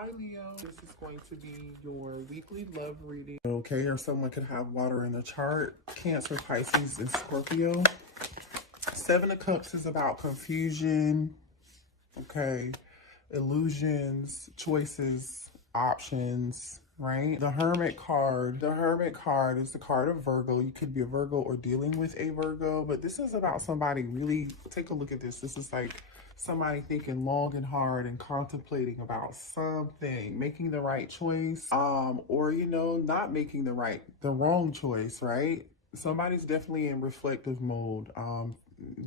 Hi Leo, this is going to be your weekly love reading. Okay, or someone could have water in the chart. Cancer, Pisces, and Scorpio. Seven of Cups is about confusion, okay, illusions, choices, options, right? The Hermit card is the card of Virgo. You could be a Virgo or dealing with a Virgo, but this is about somebody really, take a look at this. This is like somebody thinking long and hard and contemplating about something, making the right choice, or you know, not making the wrong choice, right? Somebody's definitely in reflective mode,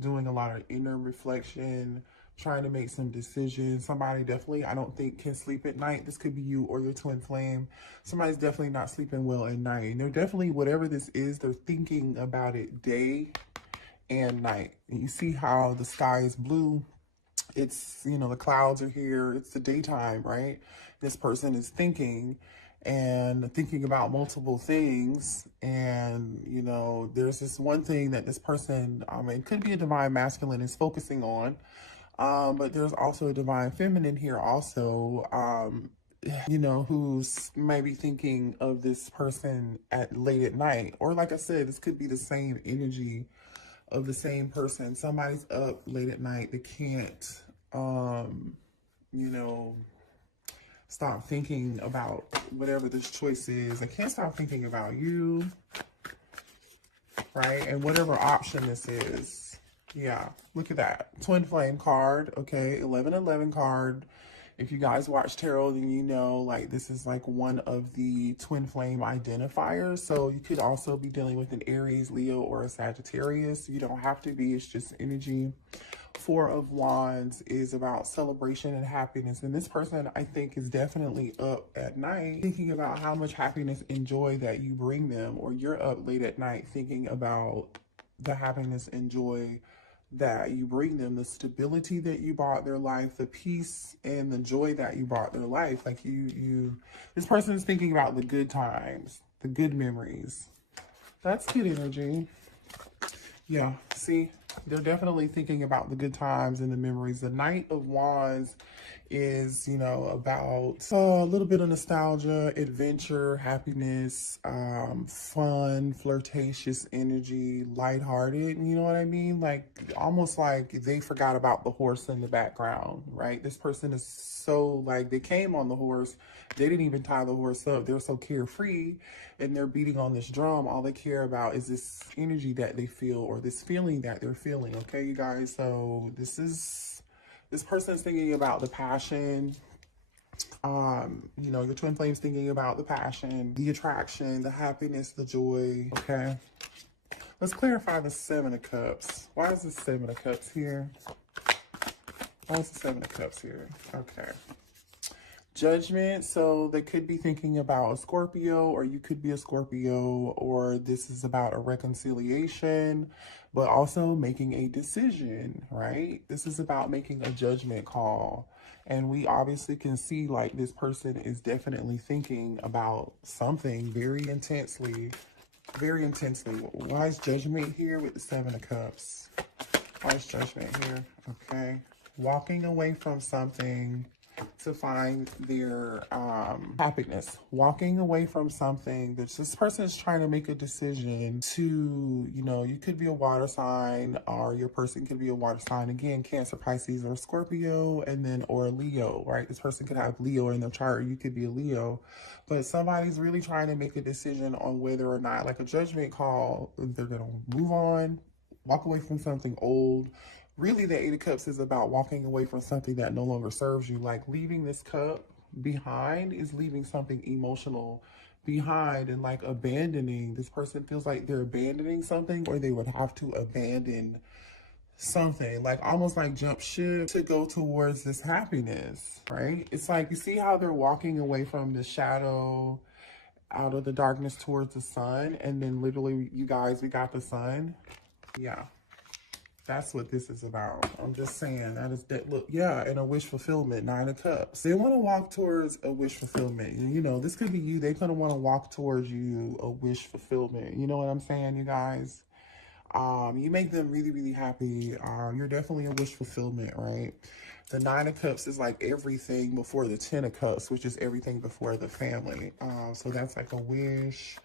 doing a lot of inner reflection, trying to make some decisions. Somebody definitely, I don't think, can sleep at night. This could be you or your twin flame. Somebody's definitely not sleeping well at night. And they're definitely, whatever this is, they're thinking about it day and night. And you see how the sky is blue. It's, you know, the clouds are here. It's the daytime, right? This person is thinking and thinking about multiple things. And, you know, there's this one thing that this person, it could be a divine masculine, is focusing on. But there's also a divine feminine here also, you know, who's maybe thinking of this person at late at night. Or like I said, this could be the same energy of the same person. Somebody's up late at night. They can't, you know, stop thinking about whatever this choice is. They can't stop thinking about you, right? And whatever option this is. Yeah, look at that. Twin flame card, okay, 1111 card. If you guys watch tarot, then you know, like, this is like one of the twin flame identifiers. So you could also be dealing with an Aries, Leo, or a Sagittarius. You don't have to be, it's just energy. Four of Wands is about celebration and happiness. And this person, I think, is definitely up at night thinking about how much happiness and joy that you bring them. Or you're up late at night thinking about the happiness and joy that you bring them, the stability that you brought their life, the peace and the joy that you brought their life. Like this person is thinking about the good times, the good memories. That's good energy. Yeah, see, they're definitely thinking about the good times and the memories. The Knight of Wands is, you know, about a little bit of nostalgia, adventure, happiness, fun, flirtatious energy, lighthearted. You know what I mean? Like, almost like they forgot about the horse in the background, right? This person is so, like, they came on the horse. They didn't even tie the horse up. They're so carefree and they're beating on this drum. All they care about is this energy that they feel, or this feeling that they're feeling. Okay, you guys? So this person's thinking about the passion. You know, your twin flame's thinking about the passion, the attraction, the happiness, the joy. Okay. Let's clarify the Seven of Cups. Why is the Seven of Cups here? Why is the Seven of Cups here? Okay. Judgment. So they could be thinking about a Scorpio, or you could be a Scorpio, or this is about a reconciliation, but also making a decision, right? This is about making a judgment call. And we obviously can see, like, this person is definitely thinking about something very intensely, very intensely. Why is Judgment here with the Seven of Cups? Why is Judgment here? Okay. Walking away from something to find their happiness. Walking away from something. This person is trying to make a decision to, you know, you could be a water sign, or your person could be a water sign. Again, Cancer, Pisces, or Scorpio, and then, or Leo, right? This person could have Leo in their chart, or you could be a Leo. But somebody's really trying to make a decision on whether or not, like a judgment call, they're going to move on, walk away from something old. Really, the Eight of Cups is about walking away from something that no longer serves you. Like, leaving this cup behind is leaving something emotional behind, and like abandoning. This person feels like they're abandoning something, or they would have to abandon something, like almost like jump ship to go towards this happiness, right? It's like, you see how they're walking away from the shadow, out of the darkness towards the sun, and then literally, you guys, we got the sun. Yeah. That's what this is about. I'm just saying, that is that. Look, yeah, and a wish fulfillment, Nine of Cups. They want to walk towards a wish fulfillment. You know, this could be you. They're going to want to walk towards you, a wish fulfillment. You know what I'm saying, you guys? You make them really, really happy. You're definitely a wish fulfillment, right? The Nine of Cups is like everything before the Ten of Cups, which is everything before the family. So that's like a wish,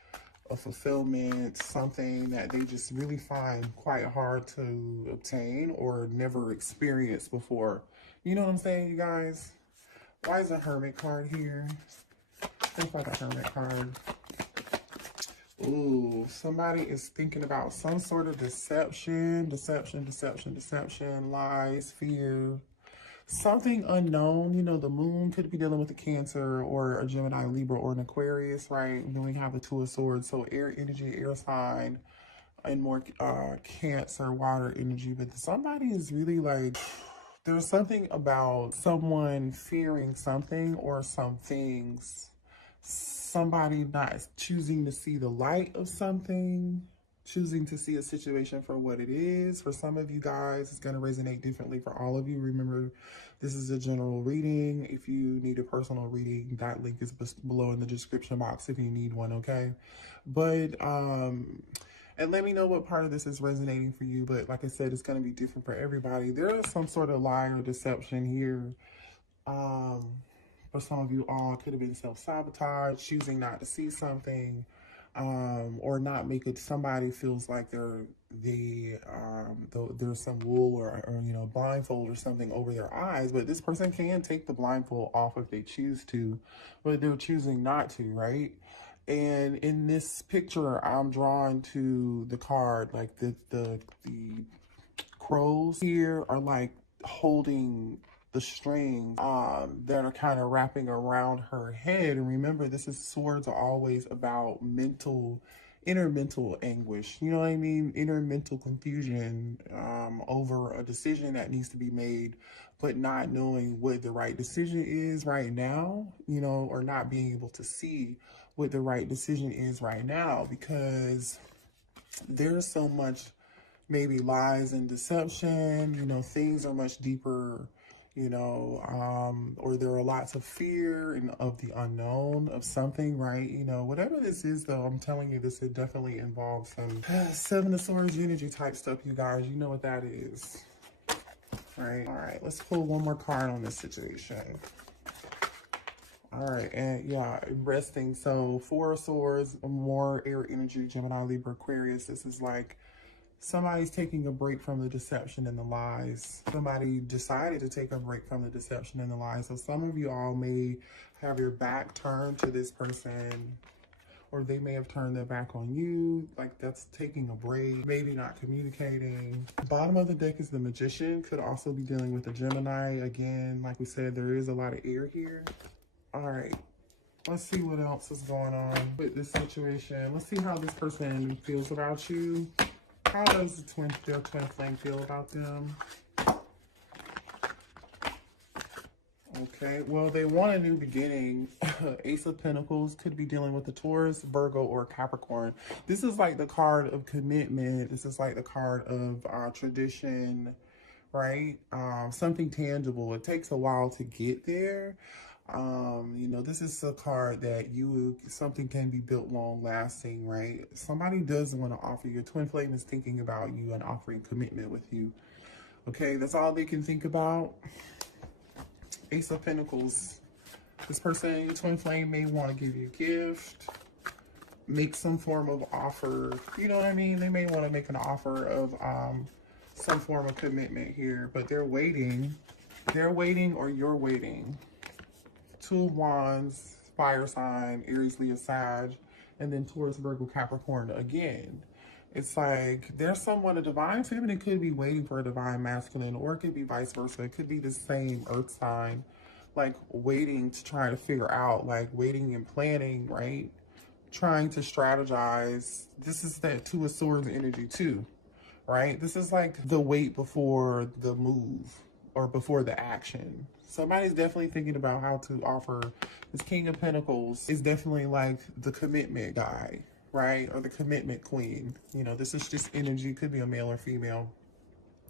a fulfillment, something that they just really find quite hard to obtain or never experienced before. You know what I'm saying, you guys? Why is a Hermit card here? Think like a Hermit card. Ooh, somebody is thinking about some sort of deception, lies, fear, something unknown. You know, the moon could be dealing with a Cancer or a Gemini, Libra, or an Aquarius, right? And then we have the Two of Swords, so air energy, air sign, and more Cancer, water energy. But somebody is really like, there's something about someone fearing something or some things. Somebody not choosing to see the light of something, choosing to see a situation for what it is. For some of you guys, it's going to resonate differently for all of you. Remember, this is a general reading. If you need a personal reading, that link is below in the description box if you need one, okay? But, and let me know what part of this is resonating for you. But like I said, it's going to be different for everybody. There is some sort of lie or deception here. For some of you all, it could have been self-sabotage, choosing not to see something, or not make it, somebody feels like there's some wool or you know, blindfold or something over their eyes. But this person can take the blindfold off if they choose to, but they're choosing not to, right? And in this picture, I'm drawn to the card, like the crows here are like holding the strings that are kind of wrapping around her head. And remember, swords are always about inner mental anguish. You know what I mean? Inner mental confusion over a decision that needs to be made, but not knowing what the right decision is right now, you know, or not being able to see what the right decision is right now, because there's so much maybe lies and deception, you know, things are much deeper, you know, or there are lots of fear and of the unknown of something, right? You know, whatever this is, though, I'm telling you, this, it definitely involves some Seven of Swords energy type stuff, you guys. You know what that is, right? All right, let's pull one more card on this situation. All right, and yeah, resting. So Four of Swords, more air energy, Gemini, Libra, Aquarius. This is like somebody's taking a break from the deception and the lies. Somebody decided to take a break from the deception and the lies. So some of you all may have your back turned to this person, or they may have turned their back on you. Like, that's taking a break, maybe not communicating. Bottom of the deck is the Magician. Could also be dealing with a Gemini. Again, like we said, there is a lot of air here. All right, let's see what else is going on with this situation. Let's see how this person feels about you. How does their twin flame feel about them? Okay, well, they want a new beginning. Ace of Pentacles could be dealing with the Taurus, Virgo, or Capricorn. This is like the card of commitment. This is like the card of tradition, right? Something tangible. It takes a while to get there. You know, this is a card that something can be built long lasting, right? Somebody does want to offer you. Your twin flame is thinking about you and offering commitment with you. Okay, that's all they can think about. Ace of Pentacles. This person, your twin flame, may want to give you a gift, make some form of offer. You know what I mean? They may want to make an offer of some form of commitment here, but they're waiting. They're waiting, or you're waiting. Two of Wands, fire sign, Aries, Leo, Sag, and then Taurus, Virgo, Capricorn again. It's like there's someone, a divine feminine could be waiting for a divine masculine, or it could be vice versa. It could be the same earth sign, like waiting to try to figure out, like waiting and planning, right? Trying to strategize. This is that Two of Swords energy too, right? This is like the wait before the move or before the action. Somebody's definitely thinking about how to offer. This King of Pentacles is definitely like the commitment guy, right? Or the commitment queen. You know, this is just energy. Could be a male or female.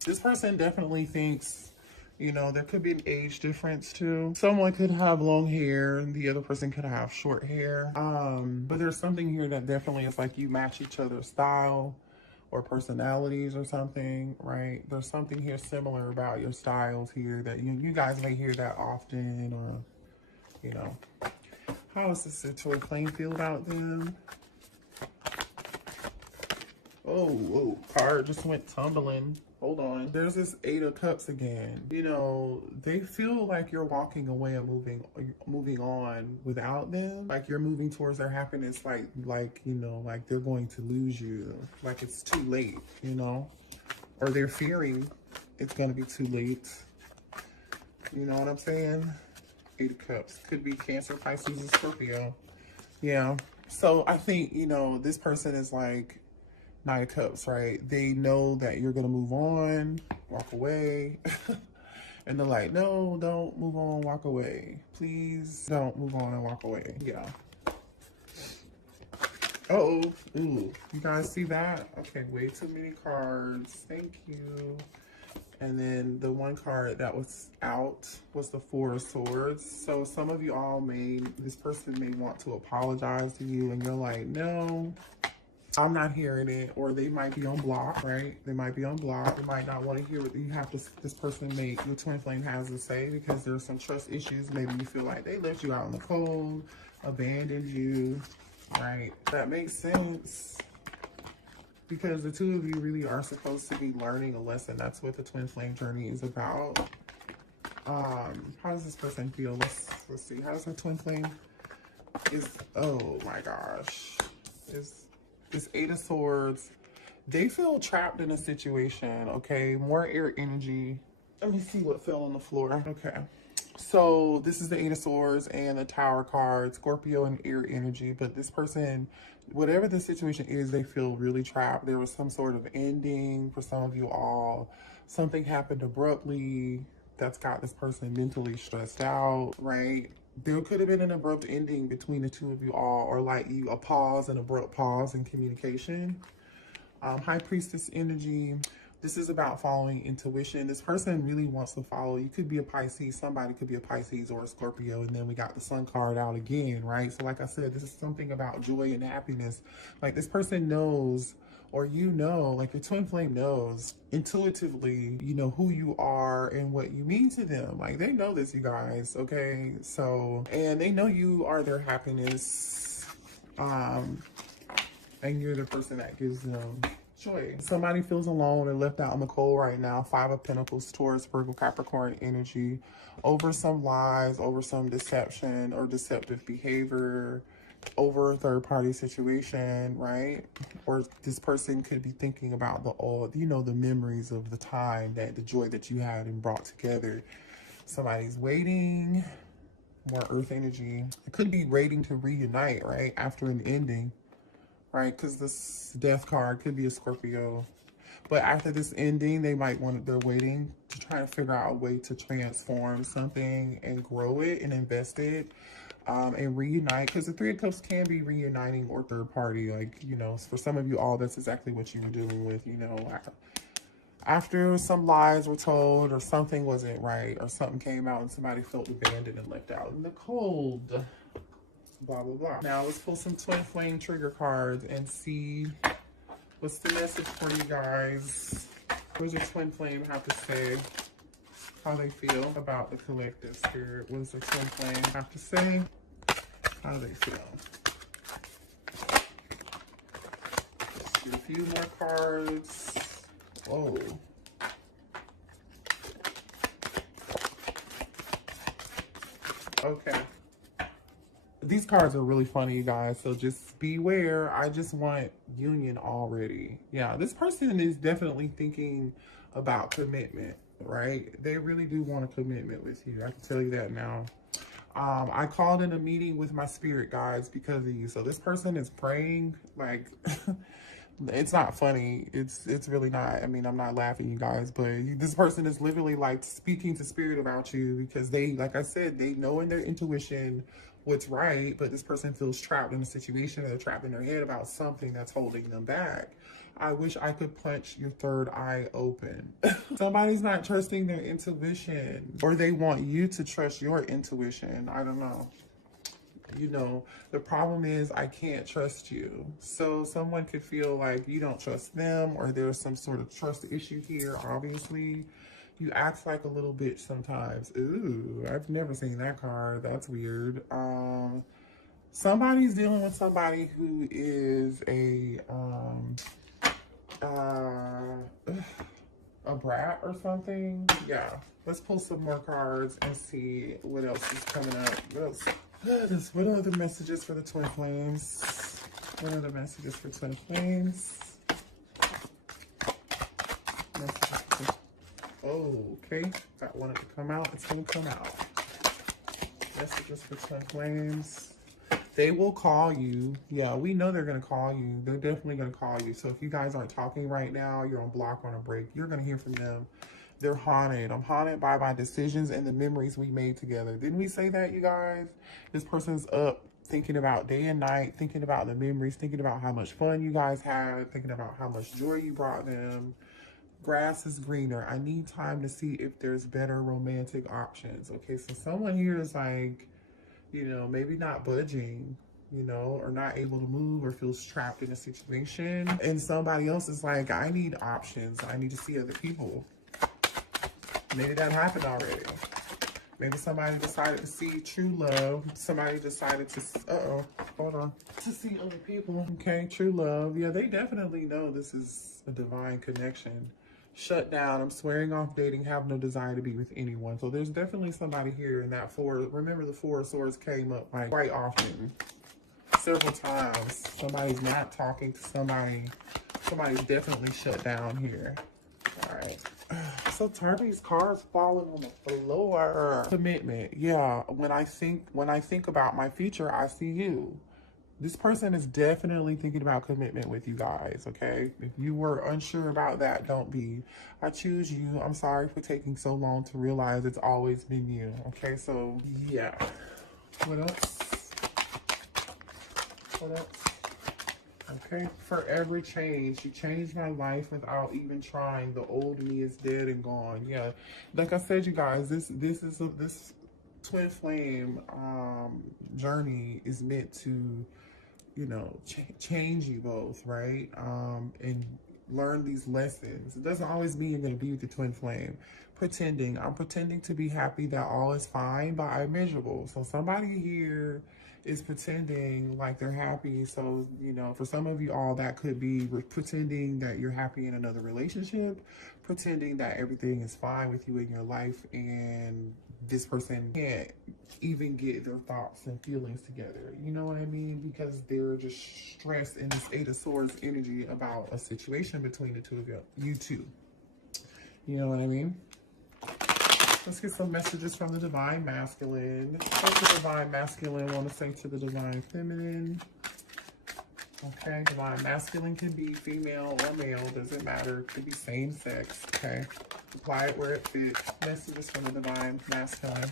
This person definitely thinks, you know, there could be an age difference too. Someone could have long hair and the other person could have short hair. But there's something here that definitely is like you match each other's style, or personalities or something, right? There's something here similar about your styles here that you guys may hear that often, or, you know. How does this twin flame feel about them? Oh, whoa, card just went tumbling. Hold on. There's this Eight of Cups again. You know, they feel like you're walking away and moving on without them. Like you're moving towards their happiness, like you know, like they're going to lose you. Like it's too late, you know? Or they're fearing it's gonna be too late. You know what I'm saying? Eight of Cups. Could be Cancer, Pisces, and Scorpio. Yeah. So I think, you know, this person is like Nine of Cups, right? They know that you're gonna move on, walk away. And they're like, no, don't move on, walk away. Please don't move on and walk away. Yeah. Uh-oh. Ooh. You guys see that? Okay, way too many cards. Thank you. And then the one card that was out was the Four of Swords. So some of you all this person may want to apologize to you, and you're like, no, I'm not hearing it. Or they might be on block, right? They might be on block. They might not want to hear what you have to, this person your twin flame has to say, because there's some trust issues. Maybe you feel like they left you out in the cold, abandoned you, right? That makes sense. Because the two of you really are supposed to be learning a lesson. That's what the twin flame journey is about. How does this person feel? Let's see. How does the twin flame oh my gosh. This Eight of Swords. They feel trapped in a situation, okay? More air energy. Let me see what fell on the floor. Okay. So this is the Eight of Swords and the Tower card, Scorpio and air energy. But this person, whatever the situation is, they feel really trapped. There was some sort of ending for some of you all. Something happened abruptly that's got this person mentally stressed out, right? There could have been an abrupt ending between the two of you all, or like an abrupt pause in communication. High Priestess energy. This is about following intuition. This person really wants to follow. You could be a Pisces. Somebody could be a Pisces or a Scorpio. And then we got the Sun card out again, right? So like I said, this is something about joy and happiness. Like this person knows, or you know, like your twin flame knows intuitively, you know, who you are and what you mean to them. Like they know this, you guys, okay? So, and they know you are their happiness. And you're the person that gives them joy. Somebody feels alone and left out in the cold right now. Five of Pentacles, Taurus, Virgo, Capricorn energy, over some lies, over some deception or deceptive behavior, over a third-party situation, right? Or this person could be thinking about the old, you know, the memories of the time, that the joy that you had and brought together. Somebody's waiting, more earth energy. It could be waiting to reunite, right? After an ending. Right, because this Death card could be a Scorpio. But after this ending, they're waiting to try to figure out a way to transform something and grow it and invest it and reunite. Because the Three of Cups can be reuniting or third party. Like, you know, for some of you all, that's exactly what you were dealing with, you know. After some lies were told or something wasn't right or something came out and somebody felt abandoned and left out in the cold. Blah, blah, blah. Now let's pull some twin flame trigger cards and see what's the message for you guys. What does your twin flame have to say? How they feel about the collective spirit. What does the twin flame have to say? How they feel. Let's do a few more cards. Whoa. Okay. These cards are really funny, you guys, so just beware. I just want union already. Yeah, this person is definitely thinking about commitment, right? They really do want a commitment with you. I can tell you that now. I called in a meeting with my spirit guides because of you. So this person is praying, like, it's not funny. It's really not. I mean, I'm not laughing, you guys, but this person is literally like speaking to spirit about you because they, like I said, they know in their intuition what's right, but this person feels trapped in a situation, or they're trapped in their head about something that's holding them back. I wish I could punch your third eye open. Somebody's not trusting their intuition, or they want you to trust your intuition. I don't know. You know, the problem is I can't trust you. So someone could feel like you don't trust them, or there's some sort of trust issue here, obviously. You act like a little bitch sometimes. Ooh, I've never seen that card. That's weird. Somebody's dealing with somebody who is a brat or something. Yeah. Let's pull some more cards and see what else is coming up. What are the messages for the twin flames? What are the messages for twin flames? Oh, okay. That wanted to come out. It's going to come out. Messages for twin flames. They will call you. Yeah, we know they're going to call you. They're definitely going to call you. So if you guys aren't talking right now, you're on block, on a break, you're going to hear from them. They're haunted. I'm haunted by my decisions and the memories we made together. Didn't we say that, you guys? This person's up thinking about day and night, thinking about the memories, thinking about how much fun you guys had, thinking about how much joy you brought them. Grass is greener. I need time to see if there's better romantic options. Okay, so someone here is like, you know, maybe not budging, you know, or not able to move, or feels trapped in a situation. And somebody else is like, I need options. I need to see other people. Maybe that happened already. Maybe somebody decided to see true love. Somebody decided to, hold on, to see other people. Okay, true love. Yeah, they definitely know this is a divine connection. Shut down. I'm swearing off dating. Have no desire to be with anyone. So there's definitely somebody here in that four. Remember, the Four of Swords came up like quite often, several times. Somebody's not talking to somebody. Somebody's definitely shut down here. All right. So Tarby's cards falling on the floor. Commitment. Yeah. When I think about my future, I see you. This person is definitely thinking about commitment with you guys, okay? If you were unsure about that, don't be. I choose you. I'm sorry for taking so long to realize it's always been you, okay? So, yeah. What else? What else? Okay, for every change, you changed my life without even trying. The old me is dead and gone. Yeah, like I said, you guys, this twin flame journey is meant to, you know, change you both, right? And learn these lessons. It doesn't always mean you're going to be with the twin flame. I'm pretending to be happy that all is fine, but I'm miserable. So somebody here is pretending like they're happy. So, you know, for some of you all, that could be pretending that you're happy in another relationship, pretending that everything is fine with you in your life, and this person can't even get their thoughts and feelings together. You know what I mean? Because they're just stressed in this Eight of Swords energy about a situation between the two of you two. You know what I mean? Let's get some messages from the Divine Masculine. What does the Divine Masculine want to say to the Divine Feminine? Okay, Divine Masculine can be female or male, doesn't matter. It could be same sex, okay? Apply it where it fits. Messages from the Divine Masculine.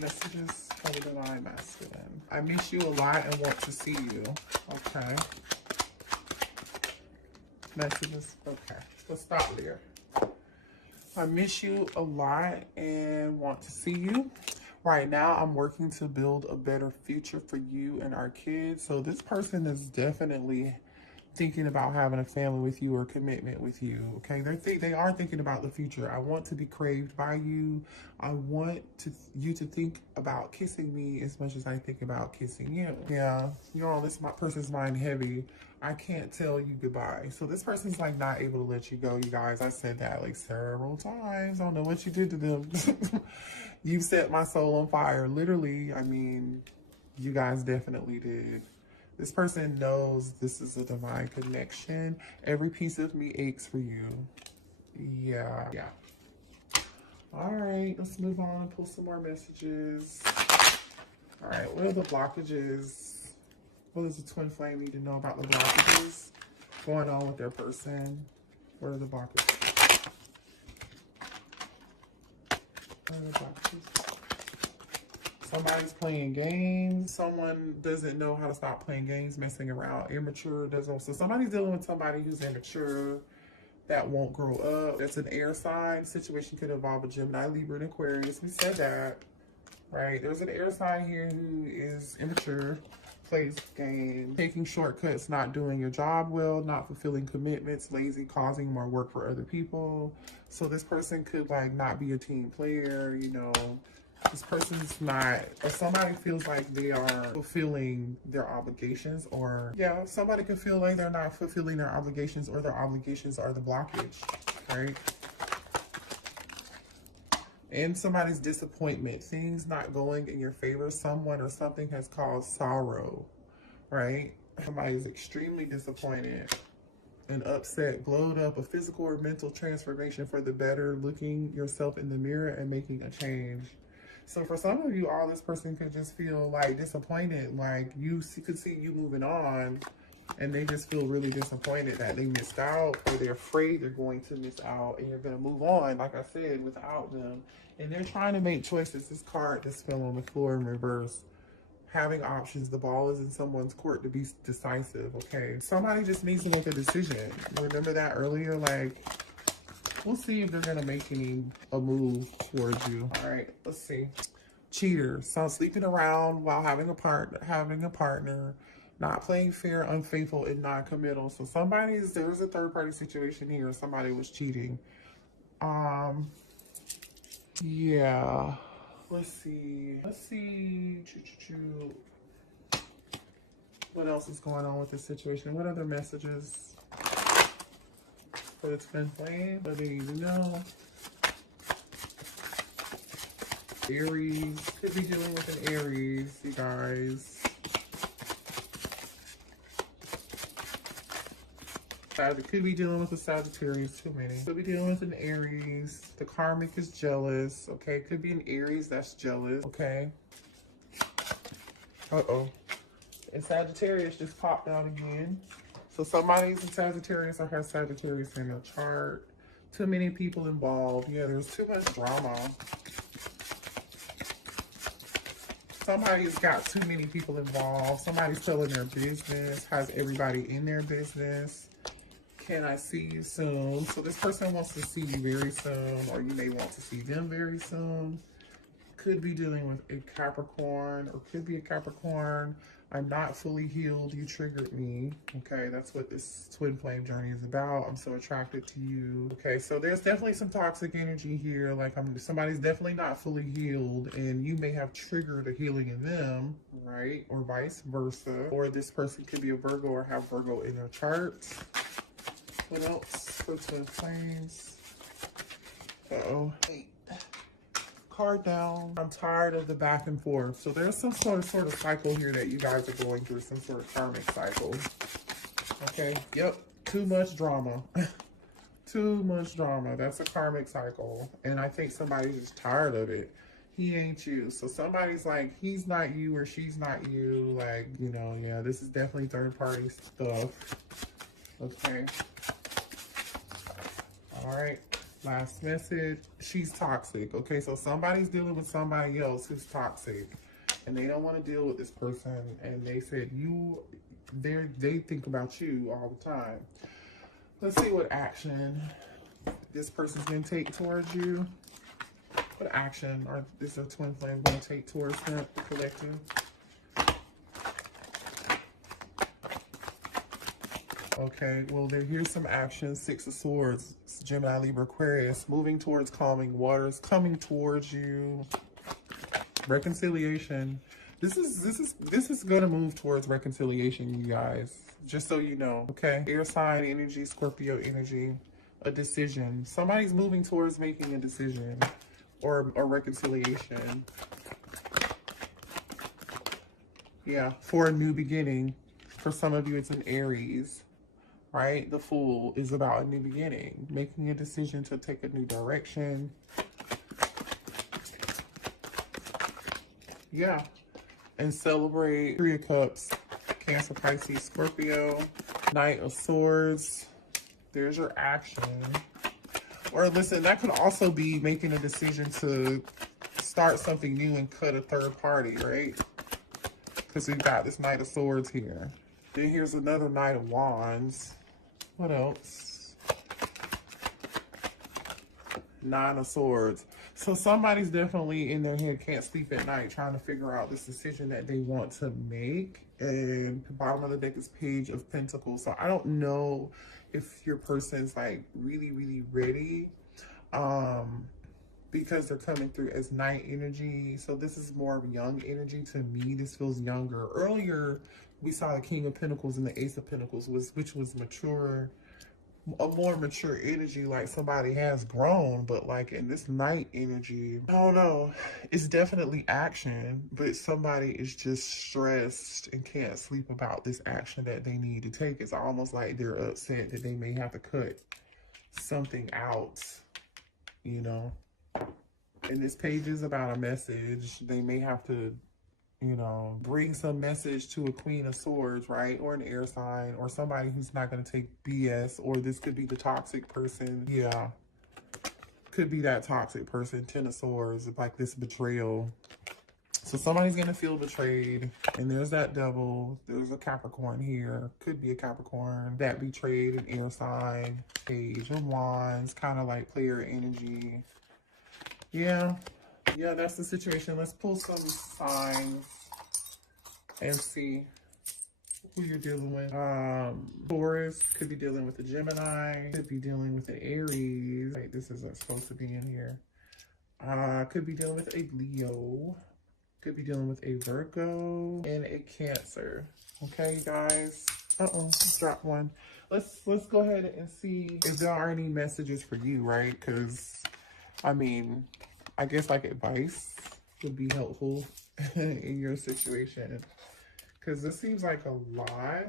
Messages from the Divine Masculine. I miss you a lot and want to see you. Okay. Messages. Okay. Let's stop there. I miss you a lot and want to see you. Right now, I'm working to build a better future for you and our kids. So this person is definitely thinking about having a family with you or commitment with you, okay? They are thinking about the future. I want to be craved by you. I want you to think about kissing me as much as I think about kissing you. Yeah, you know, this person's mind heavy. I can't tell you goodbye. So this person's like not able to let you go, you guys. I said that like several times. I don't know what you did to them. You set my soul on fire. Literally, I mean, you guys definitely did. This person knows this is a divine connection. Every piece of me aches for you. Yeah. All right, let's move on and pull some more messages. All right, what are the blockages? What does the twin flame need to know about the blockages going on with their person? What are the blockages? What are the blockages? Somebody's playing games. Someone doesn't know how to stop playing games, messing around, immature. So somebody's dealing with somebody who's immature, that won't grow up. That's an air sign. Situation could involve a Gemini, Libra, and Aquarius. We said that. right? There's an air sign here who is immature, plays games, taking shortcuts, not doing your job well, not fulfilling commitments, lazy, causing more work for other people. So this person could like not be a team player, you know. This person's not, or somebody feels like they are fulfilling their obligations, or yeah, somebody could feel like they're not fulfilling their obligations, or their obligations are the blockage, right? And somebody's disappointment, things not going in your favor, someone or something has caused sorrow, right? Somebody's extremely disappointed and upset, glowed up, a physical or mental transformation for the better, looking yourself in the mirror and making a change. So for some of you, all this person could just feel like disappointed, like you could see you moving on, and they just feel really disappointed that they missed out, or they're afraid they're going to miss out, and you're going to move on, like I said, without them. And they're trying to make choices. This card just fell on the floor in reverse. Having options. The ball is in someone's court to be decisive, okay? Somebody just needs to make a decision. Remember that earlier? Like, we'll see if they're going to make a move towards you. All right, let's see. Cheater. So sleeping around while having a partner, not playing fair, unfaithful, and non-committal. So there's a third-party situation here. Somebody was cheating. Yeah. Let's see. What else is going on with this situation? What other messages for the twin flame? What do you need to know? Aries. Could be dealing with an Aries, you guys. Could be dealing with a Sagittarius, too many. Could be dealing with an Aries. The karmic is jealous, okay? Could be an Aries that's jealous, okay? Uh-oh. And Sagittarius just popped out again. So somebody's a Sagittarius or has Sagittarius in their chart. Too many people involved. Yeah, there's too much drama. Somebody's got too many people involved. Somebody's telling their business, has everybody in their business. Can I see you soon? So this person wants to see you very soon, or you may want to see them very soon. Could be dealing with a Capricorn, or could be a Capricorn. I'm not fully healed. You triggered me. Okay, that's what this twin flame journey is about. I'm so attracted to you. Okay, so there's definitely some toxic energy here. Like somebody's definitely not fully healed, and you may have triggered a healing in them, right? Or vice versa. Or this person could be a Virgo or have Virgo in their charts. What else for twin flames? Uh-oh. Wait. Card down. I'm tired of the back and forth. So there's some sort of cycle here that you guys are going through, some sort of karmic cycle. Okay. Yep. Too much drama. Too much drama. That's a karmic cycle. And I think somebody's just tired of it. He ain't you. So somebody's like, he's not you or she's not you. Like, you know, yeah, this is definitely third party stuff. Okay. All right. Last message. She's toxic. Okay, so somebody's dealing with somebody else who's toxic, and they don't want to deal with this person. And they said they think about you all the time. Let's see what action this person's gonna take towards you. What action is a twin flame gonna take towards the collective? Okay, well, here's some action. Six of Swords, Gemini, Libra, Aquarius, moving towards calming waters, coming towards you. Reconciliation. This is gonna move towards reconciliation, you guys. Just so you know, okay? Air sign energy, Scorpio energy, a decision. Somebody's moving towards making a decision or a reconciliation. Yeah, for a new beginning. For some of you, it's an Aries. Right? The Fool is about a new beginning, making a decision to take a new direction. Yeah. And celebrate. Three of Cups, Cancer, Pisces, Scorpio, Knight of Swords. There's your action. Or listen, that could also be making a decision to start something new and cut a third party, right? Because we've got this Knight of Swords here. Then here's another Knight of Wands. What else? Nine of Swords. So somebody's definitely in their head, can't sleep at night, trying to figure out this decision that they want to make. And the bottom of the deck is Page of Pentacles. So I don't know if your person's like really, really ready. Because they're coming through as night energy. So this is more of young energy to me. This feels younger. Earlier, we saw the King of Pentacles and the Ace of Pentacles, which was mature, a more mature energy, like somebody has grown. But like in this night energy, I don't know, it's definitely action, but somebody is just stressed and can't sleep about this action that they need to take. It's almost like they're upset that they may have to cut something out, you know. And this page is about a message. They may have to, you know, bring some message to a Queen of Swords, right? Or an air sign, or somebody who's not going to take BS. Or this could be the toxic person. Yeah. Could be that toxic person. Ten of Swords, like this betrayal. So somebody's going to feel betrayed. And there's that Devil. There's a Capricorn here. Could be a Capricorn. That betrayed an air sign. Page of Wands. Kind of like player energy. Yeah, that's the situation. Let's pull some signs and see who you're dealing with. Taurus could be dealing with a Gemini, could be dealing with an Aries. Right, this isn't supposed to be in here. Could be dealing with a Leo, could be dealing with a Virgo and a Cancer. Okay, guys. Drop one. Let's go ahead and see if there are any messages for you, right? Because I mean, I guess like advice would be helpful in your situation, because this seems like a lot,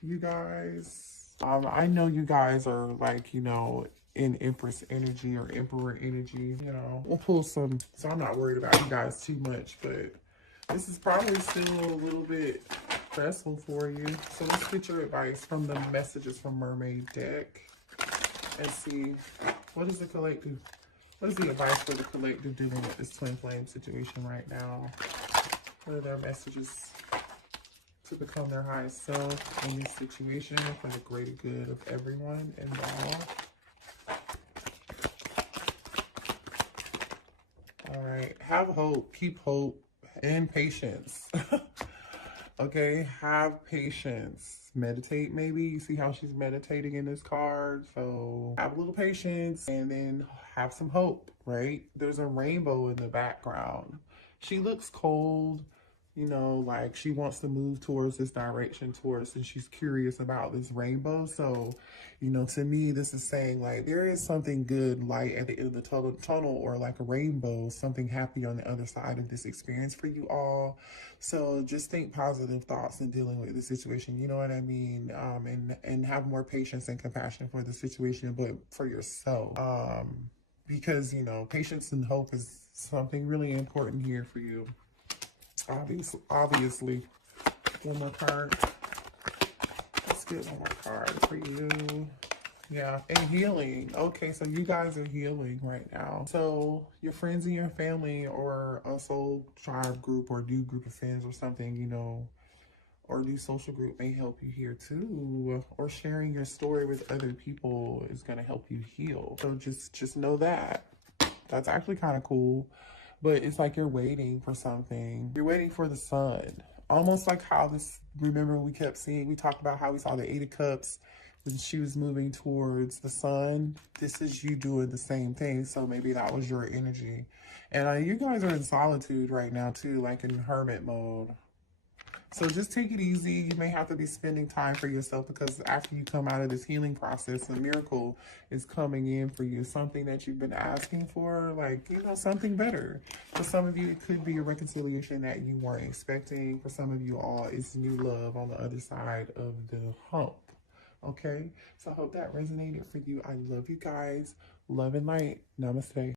you guys. I know you guys are like, you know, in Empress energy or Emperor energy, you know. We'll pull some, so I'm not worried about you guys too much, but this is probably still a little bit stressful for you. So let's get your advice from the messages from Mermaid deck and see what is the collective. What is the advice for the collective dealing with this twin flame situation right now? What are their messages to become their highest self in this situation for the greater good of everyone involved? All right. Have hope. Keep hope and patience. Okay. Have patience. Meditate, maybe. You see how she's meditating in this card. So have a little patience and then have some hope, right? There's a rainbow in the background. She looks cold, you know, like she wants to move towards this direction and she's curious about this rainbow. So, you know, to me, this is saying like there is something good, light at the end of the tunnel, or like a rainbow, something happy on the other side of this experience for you all. So just think positive thoughts in dealing with the situation, you know what I mean? And have more patience and compassion for the situation, but for yourself. Because, you know, patience and hope is something really important here for you. Obviously. One more card. Let's get one more card for you. Yeah, and healing. Okay, so you guys are healing right now. So your friends and your family, or a soul tribe group or new group of friends or something, you know, or new social group may help you here too. Or sharing your story with other people is going to help you heal. So just know that. That's actually kind of cool. But it's like you're waiting for something. You're waiting for the sun. Almost like how this, remember we kept seeing, we talked about how we saw the Eight of Cups when she was moving towards the sun. This is you doing the same thing. So maybe that was your energy. And you guys are in solitude right now too, like in hermit mode. So just take it easy. You may have to be spending time for yourself, because after you come out of this healing process, a miracle is coming in for you. Something that you've been asking for, like, you know, something better. For some of you, it could be a reconciliation that you weren't expecting. For some of you all, it's new love on the other side of the hump. Okay? So I hope that resonated for you. I love you guys. Love and light. Namaste.